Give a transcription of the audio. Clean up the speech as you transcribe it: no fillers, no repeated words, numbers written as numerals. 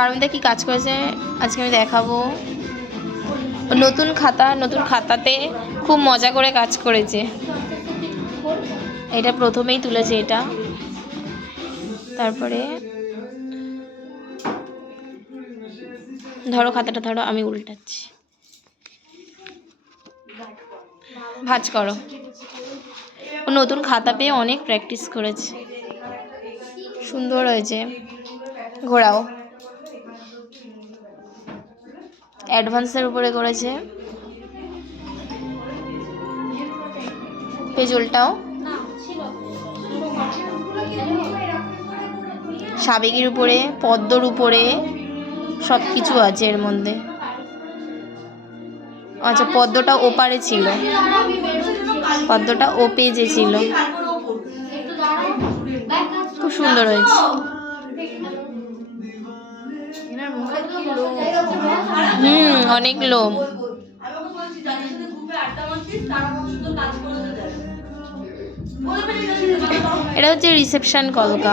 পারমিতা কি কাজ করেছে আজকে আমি দেখাবো। নতুন খাতাতে খুব মজা করে কাজ করেছে। এটা প্রথমেই তুলেছে এটা, তারপরে ধরো খাতাটা ধরো, আমি উল্টাচ্ছি, ভাঁজ করো। ও নতুন খাতা পেয়ে অনেক প্র্যাকটিস করেছে, সুন্দর হয়েছে। ঘোরাও, অ্যাডভান্সের উপরে করেছে। পেজ উল্টাও, সাবেকির উপরে, পদ্মর উপরে, সব কিছু আছে এর মধ্যে। আচ্ছা, পদ্মটা ওপারে ছিল, পদ্মটা ও পেজে ছিল। খুব সুন্দর হয়েছে। অনেক লোম। এটা হচ্ছে রিসেপশন কলকা।